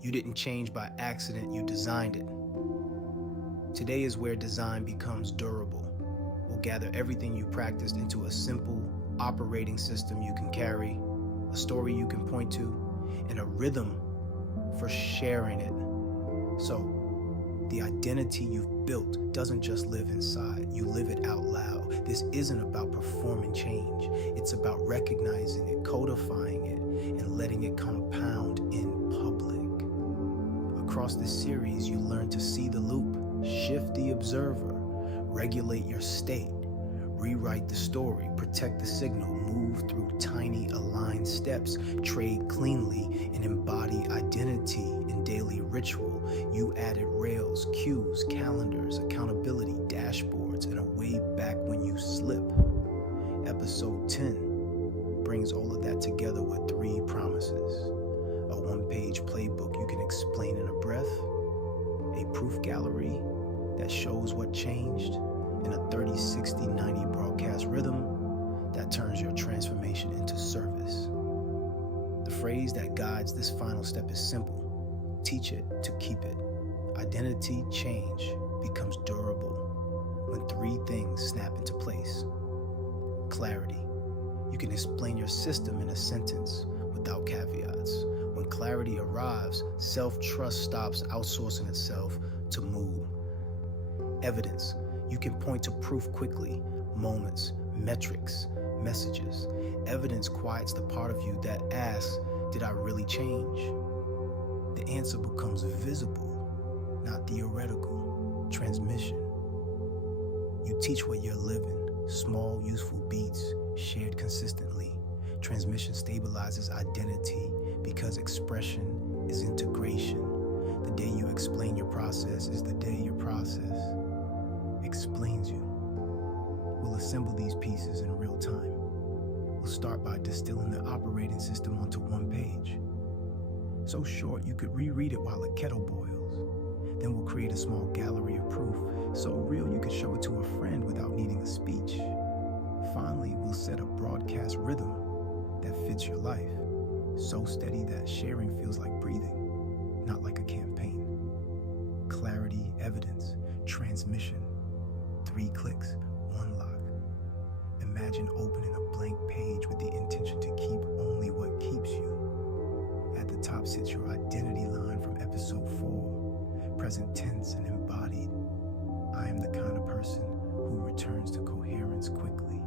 You didn't change by accident, you designed it. Today is where design becomes durable. We'll gather everything you practiced into a simple operating system you can carry, a story you can point to, and a rhythm for sharing it. So, the identity you've built doesn't just live inside, you live it out loud. This isn't about performing change, it's about recognizing it, codifying it, and letting it compound in public. Across this series, you learn to see the loop, shift the observer, regulate your state, rewrite the story, protect the signal, move through tiny aligned steps, trade cleanly, and embody identity in daily ritual. You added rails, cues, calendars, accountability, dashboards, and a way back when you slip. Episode 10 brings all of that together with 3 promises. A 1-page playbook you can explain in a breath, a proof gallery that shows what changed, and a 30, 60, 90 broadcast rhythm that turns your transformation into service. The phrase that guides this final step is simple. Teach it to keep it. Identity change becomes durable when 3 things snap into place. Clarity. You can explain your system in a sentence without caveats. When clarity arrives, self-trust stops outsourcing itself to move. Evidence. You can point to proof quickly, moments, metrics, messages. Evidence quiets the part of you that asks, did I really change? The answer becomes visible, not theoretical. Transmission. You teach what you're living, small, useful beats, shared consistently. Transmission stabilizes identity because expression is integration. The day you explain your process is the day your process explains you. We'll assemble these pieces in real time. We'll start by distilling the operating system onto 1 page. So short you could reread it while a kettle boils. Then we'll create a small gallery of proof, so real you could show it to a friend without needing a speech. Finally, we'll set a broadcast rhythm that fits your life, so steady that sharing feels like breathing, not like a campaign. Clarity, evidence, transmission. 3 clicks, 1 lock. Imagine opening a blank page with the intention to keep only what keeps you. At the top sits your identity line from episode 4, present tense and embodied. I am the kind of person who returns to coherence quickly.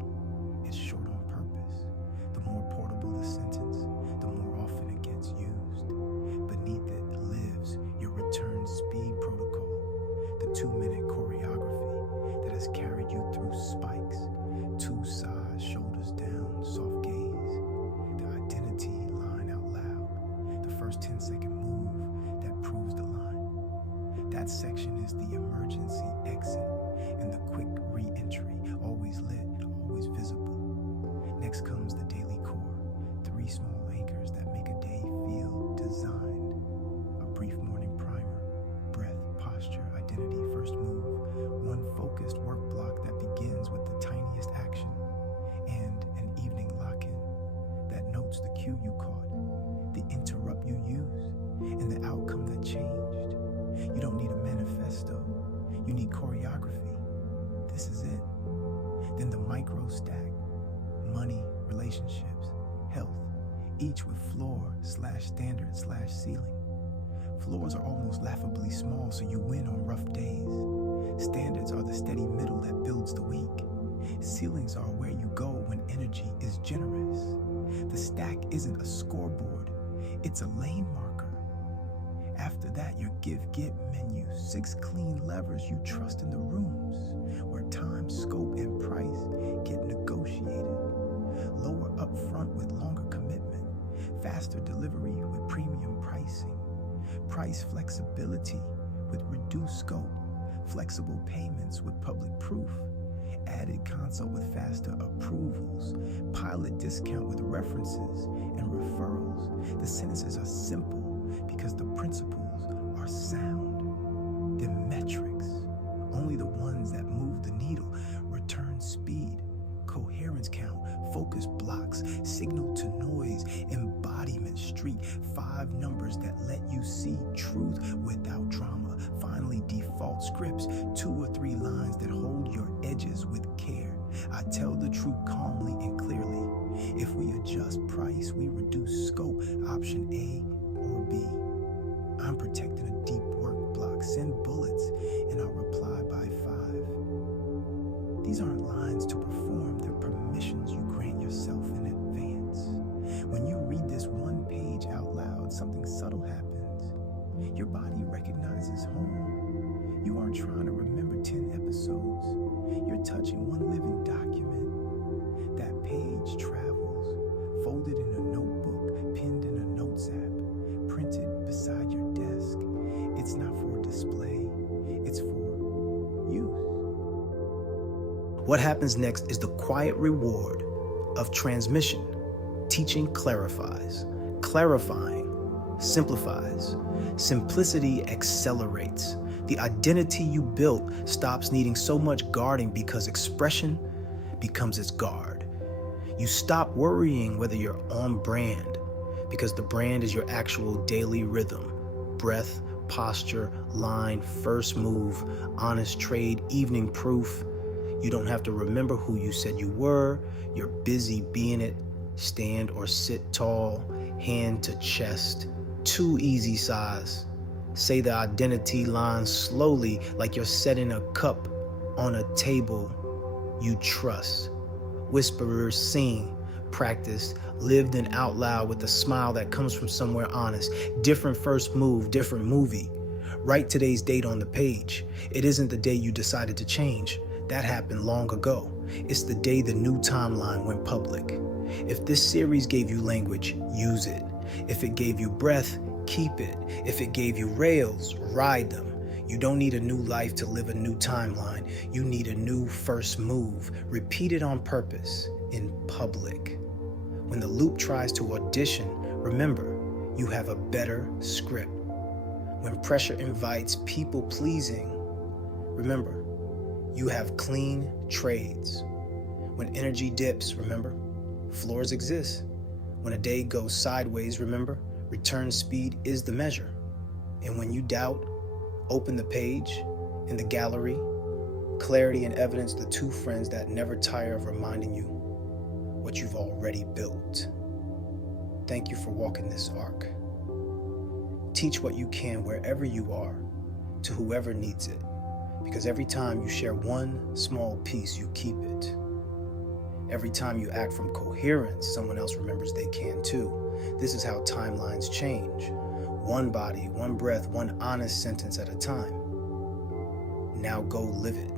It's short on purpose. The more portable the sentence, the more often it gets used. Beneath it lives your return speed protocol, the 2-minute choreography that has carried you through spikes, 2 sides, shoulders down, soft gaze, the identity line out loud, the first 10-second move that proves the line. That section is the emergency exit and the quick re-entry, always lit, always visible. Next comes the daily core, 3 small anchors that make a day feel designed. A brief morning primer, breath, posture, identity, first move, 1 focused work block that begins with the tiniest action, and an evening lock-in that notes the cue you caught, the interrupt you used, and the outcome that changed. You don't need a manifesto, you need choreography. This is it. Then the micro stack, money, relationships, health, each with floor/standard/ceiling. Floors are almost laughably small, so you win on rough days. Standards are the steady middle that builds the week. Ceilings are where you go when energy is generous. The stack isn't a scoreboard, it's a lane marker. After that, your give-get menu, 6 clean levers you trust in the rooms, where time, scope, and price get negotiated. Lower up front with longer commitment, faster delivery with premium pricing, price flexibility with reduced scope, flexible payments with public proof, added consult with faster approvals, pilot discount with references and referrals. The sentences are simple because the principles are sound. Then metrics, only the ones that move the needle, return speed, coherence count, focus blocks, signal to noise, embodiment, street. 5 numbers that let you see truth without drama. Finally, default scripts, 2 or 3 lines that hold your edges with care. I tell the truth calmly and clearly. If we adjust price, we reduce scope. Option A or B. I'm protecting a deep work block. Send bullets and I'll reply by 5. These aren't lines to perform, they're permissions you grant yourself in advance. When you read this one page out loud, something subtle happens. Your body recognizes home. You aren't trying to remember 10 episodes. You're touching one living document. That page travels, folded in a notebook, pinned in a notes app, printed beside your desk. It's not for display, it's for use. What happens next is the quiet reward of transmission. Teaching clarifies. Clarifying simplifies. Simplicity accelerates. The identity you built stops needing so much guarding because expression becomes its guard. You stop worrying whether you're on brand because the brand is your actual daily rhythm. Breath, posture, line, first move, honest trade, evening proof. You don't have to remember who you said you were. You're busy being it. Stand or sit tall, hand to chest. 2 easy sighs. Say the identity line slowly like you're setting a cup on a table you trust. Whisperers sing, practiced, lived and out loud with a smile that comes from somewhere honest. Different first move, different movie. Write today's date on the page. It isn't the day you decided to change. That happened long ago. It's the day the new timeline went public. If this series gave you language, use it. If it gave you breath, keep it. If it gave you rails, ride them. You don't need a new life to live a new timeline. You need a new first move. Repeat it on purpose, in public. When the loop tries to audition, remember, you have a better script. When pressure invites people pleasing, remember, you have clean trades. When energy dips, remember, floors exist. When a day goes sideways, remember, return speed is the measure. And when you doubt, open the page in the gallery. Clarity and evidence, the 2 friends that never tire of reminding you what you've already built. Thank you for walking this arc. Teach what you can wherever you are to whoever needs it, because every time you share one small piece, you keep it. Every time you act from coherence, someone else remembers they can too. This is how timelines change. One body, one breath, one honest sentence at a time. Now go live it.